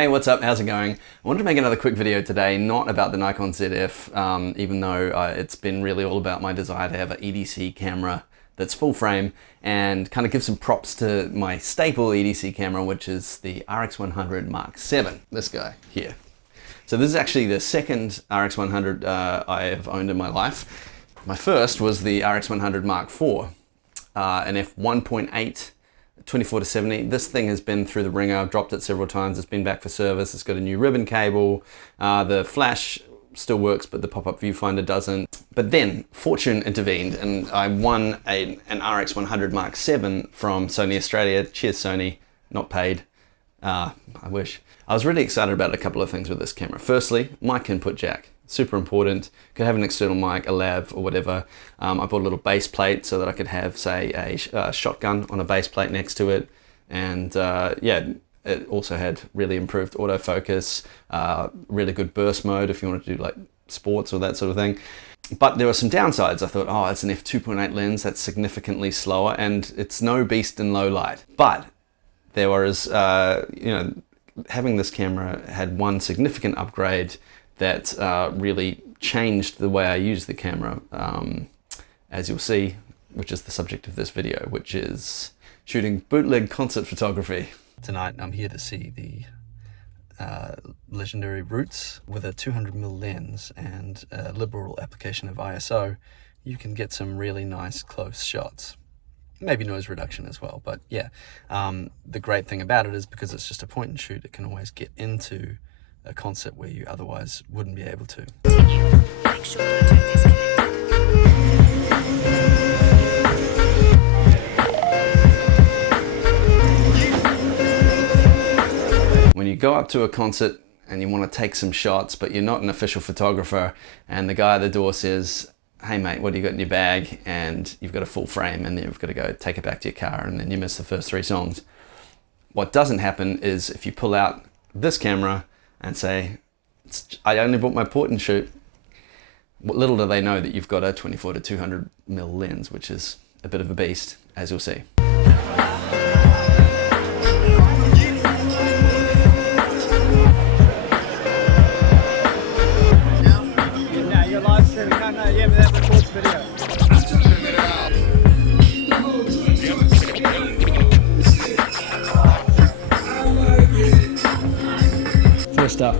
Hey, what's up? How's it going? I wanted to make another quick video today, not about the Nikon ZF, even though it's been really all about my desire to have an EDC camera that's full frame, and kind of give some props to my staple EDC camera, which is the RX100 Mark 7, this guy here. So this is actually the second RX100 I have owned in my life. My first was the RX100 Mark 4, an f1.8 24-70. This thing has been through the ringer. I've dropped it several times. It's been back for service. It's got a new ribbon cable. The flash still works, but the pop-up viewfinder doesn't. But then fortune intervened and I won an RX100 Mark 7 from Sony Australia. Cheers, Sony. Not paid. I wish. I was really excited about a couple of things with this camera. Firstly, mic input jack. Super important. Could have an external mic, a lav or whatever. I bought a little base plate so that I could have, say, a shotgun on a base plate next to it. And yeah, it also had really improved autofocus, really good burst mode if you want to do like sports or that sort of thing. But there were some downsides. I thought, oh, it's an f2.8 lens, that's significantly slower, and it's no beast in low light. But there was, you know, having this camera had one significant upgrade that really changed the way I use the camera, as you'll see, which is the subject of this video, which is shooting bootleg concert photography. Tonight I'm here to see the legendary Roots. With a 200mm lens and a liberal application of ISO, you can get some really nice close shots. Maybe noise reduction as well, but yeah. The great thing about it is because it's just a point and shoot, it can always get into a concert where you otherwise wouldn't be able to. When you go up to a concert and you want to take some shots, but you're not an official photographer, and the guy at the door says, hey mate, what do you got in your bag? And you've got a full frame, and then you've got to go take it back to your car, and then you miss the first 3 songs. What doesn't happen is if you pull out this camera and say, I only bought my point and shoot, little do they know that you've got a 24-200mm lens, which is a bit of a beast, as you'll see. Now you're live streaming, no, yeah, but that records video. First up,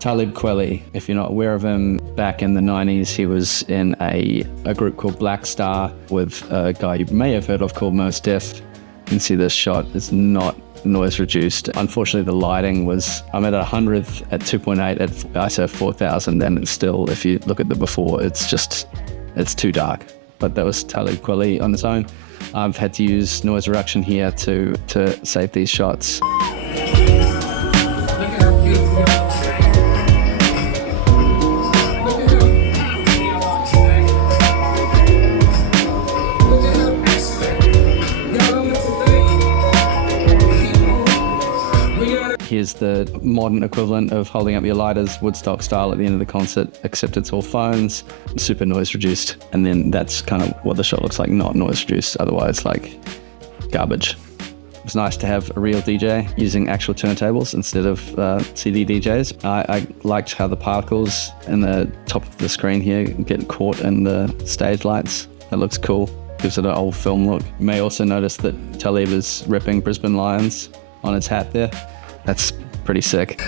Talib Kweli. If you're not aware of him, back in the 90s, he was in a group called Black Star with a guy you may have heard of called Mos Def. You can see this shot is not noise reduced. Unfortunately, the lighting was, I'm at 100th at 2.8 at ISO 4000, and it's still, if you look at the before, it's too dark. But that was Talib Kweli on its own. I've had to use noise reduction here to save these shots. Here's the modern equivalent of holding up your lighters, Woodstock style at the end of the concert, except it's all phones, super noise reduced. And then that's kind of what the shot looks like, not noise reduced, otherwise like garbage. It's nice to have a real DJ using actual turntables instead of CD DJs. I liked how the particles in the top of the screen here get caught in the stage lights. That looks cool, gives it an old film look. You may also notice that Talib is repping Brisbane Lions on his hat there. That's pretty sick.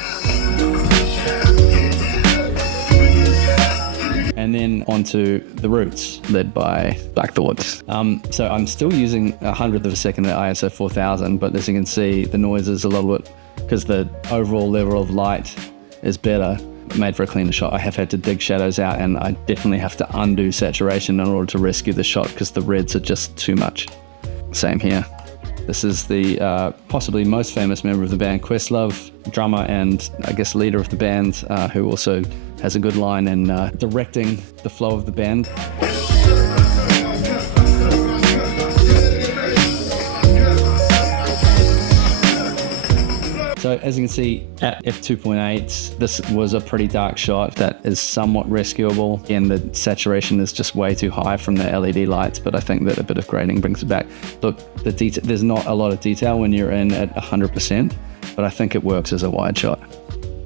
And then onto the Roots, led by Black Thoughts. So I'm still using 100th of a second at ISO 4000, but as you can see, the noise is a little bit, because the overall level of light is better, made for a cleaner shot. I have had to dig shadows out, and I definitely have to undo saturation in order to rescue the shot because the reds are just too much. Same here. This is the possibly most famous member of the band, Questlove, drummer and I guess leader of the band, who also has a good line in directing the flow of the band. So as you can see at f2.8, this was a pretty dark shot that is somewhat rescuable. And the saturation is just way too high from the LED lights, but I think that a bit of grading brings it back. Look, there's not a lot of detail when you're in at 100%, but I think it works as a wide shot.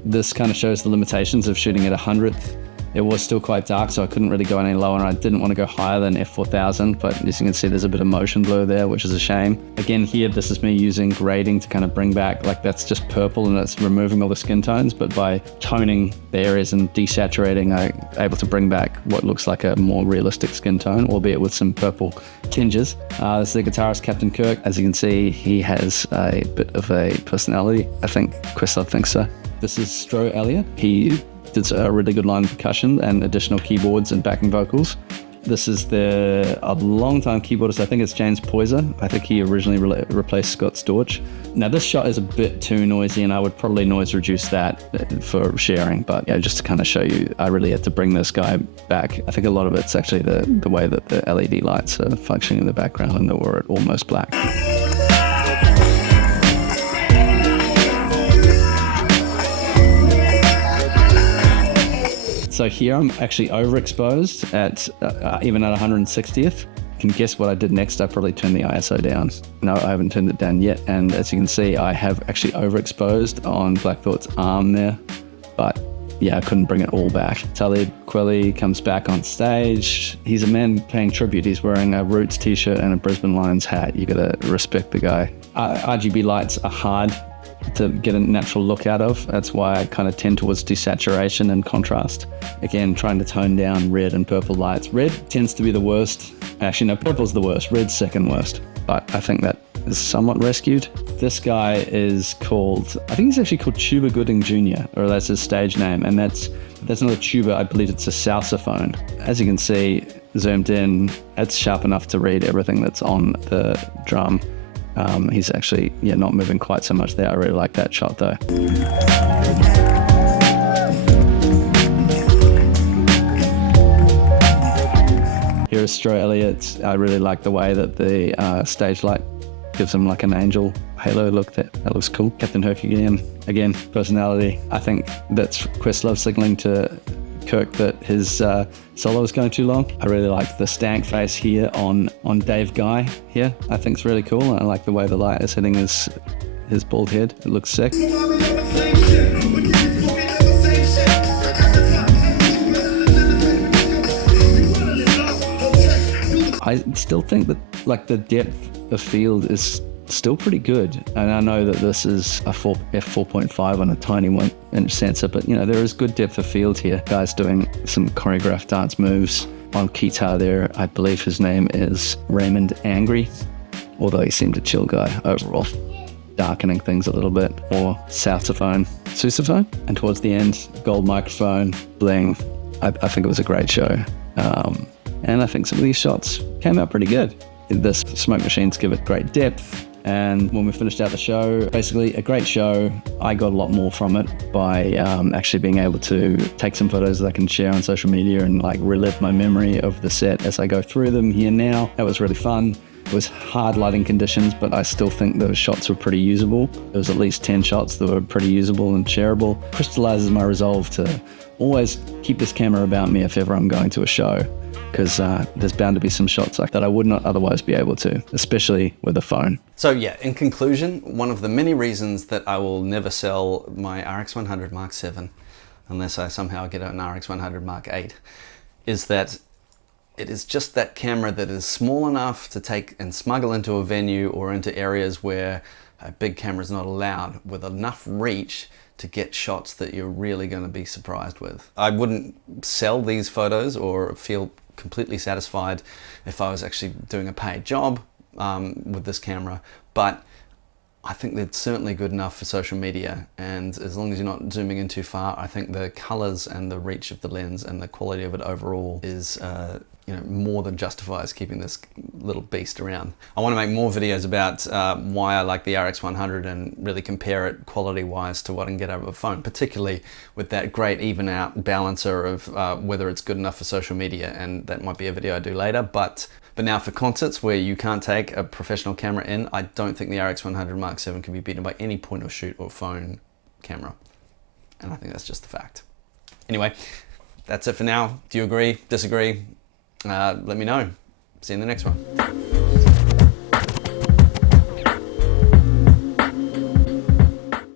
this kind of shows the limitations of shooting at 100th. It was still quite dark, so I couldn't really go any lower, and I didn't want to go higher than f4000, but as you can see, there's a bit of motion blur there, which is a shame. Again, here, this is me using grading to kind of bring back, like that's just purple and it's removing all the skin tones, but by toning the areas and desaturating, I'm able to bring back what looks like a more realistic skin tone, albeit with some purple tinges. This is the guitarist, Captain Kirk. As you can see, he has a bit of a personality. I think Questlove thinks so. This is Stro Elliott. He did a really good line of percussion and additional keyboards and backing vocals. This is a long-time keyboardist. I think it's James Poyser. I think he originally replaced Scott Storch. Now this shot is a bit too noisy, and I would probably noise reduce that for sharing. But yeah, just to kind of show you, I really had to bring this guy back. I think a lot of it's actually the way that the LED lights are functioning in the background, and that we're at almost black. So here I'm actually overexposed at even at 160th. You can guess what I did next. I probably turned the ISO down. No, I haven't turned it down yet. And as you can see, I have actually overexposed on Black Thought's arm there. But yeah, I couldn't bring it all back. Talib Kweli comes back on stage. He's a man paying tribute. He's wearing a Roots t-shirt and a Brisbane Lions hat. You gotta respect the guy. RGB lights are hard to get a natural look out of. That's why I kind of tend towards desaturation and contrast. Again, trying to tone down red and purple lights. Red tends to be the worst. Actually, no, purple's the worst. Red's second worst. But I think that is somewhat rescued. This guy is called, I think he's actually called Tuba Gooding Jr., or that's his stage name. And that's not a tuba, I believe it's a sousaphone. As you can see, zoomed in, it's sharp enough to read everything that's on the drum. He's actually, not moving quite so much there. I really like that shot though. Here is Stro Elliott. I really like the way that the stage light gives him like an angel halo look. That looks cool. Captain Herc again, personality. I think that's Questlove signaling to Kirk that his solo is going too long. I really like the stank face here on Dave Guy here. I think it's really cool. I like the way the light is hitting his bald head. It looks sick. I still think that like the depth of field is still pretty good, and I know that this is a f4.5 on a tiny 1-inch sensor, but there is good depth of field here. Guys doing some choreographed dance moves on guitar there. I believe his name is Rayban Meta, although he seemed a chill guy overall, darkening things a little bit. Or sousaphone, and towards the end, gold microphone, bling. I think it was a great show, and I think some of these shots came out pretty good. The smoke machines give it great depth. And when we finished out the show, basically a great show. I got a lot more from it by actually being able to take some photos that I can share on social media and like relive my memory of the set as I go through them here now. That was really fun. It was hard lighting conditions, but I still think those shots were pretty usable. There was at least 10 shots that were pretty usable and shareable. Crystallizes my resolve to always keep this camera about me if ever I'm going to a show, because there's bound to be some shots like that I would not otherwise be able to, especially with a phone. So yeah, in conclusion, one of the many reasons that I will never sell my RX100 Mark VII, unless I somehow get an RX100 Mark VIII, is that it is just that camera that is small enough to take and smuggle into a venue or into areas where a big camera is not allowed, with enough reach to get shots that you're really going to be surprised with. I wouldn't sell these photos or feel completely satisfied if I was actually doing a paid job with this camera, but I think that's certainly good enough for social media, and as long as you're not zooming in too far, I think the colors and the reach of the lens and the quality of it overall is more than justifies keeping this little beast around. I want to make more videos about why I like the RX100 and really compare it quality-wise to what I can get out of a phone, particularly with that great even out balancer of whether it's good enough for social media, and that might be a video I do later. But now for concerts where you can't take a professional camera in, I don't think the RX100 Mark VII can be beaten by any point of shoot or phone camera. And I think that's just the fact. Anyway, that's it for now. Do you agree? Disagree? Let me know. See you in the next one.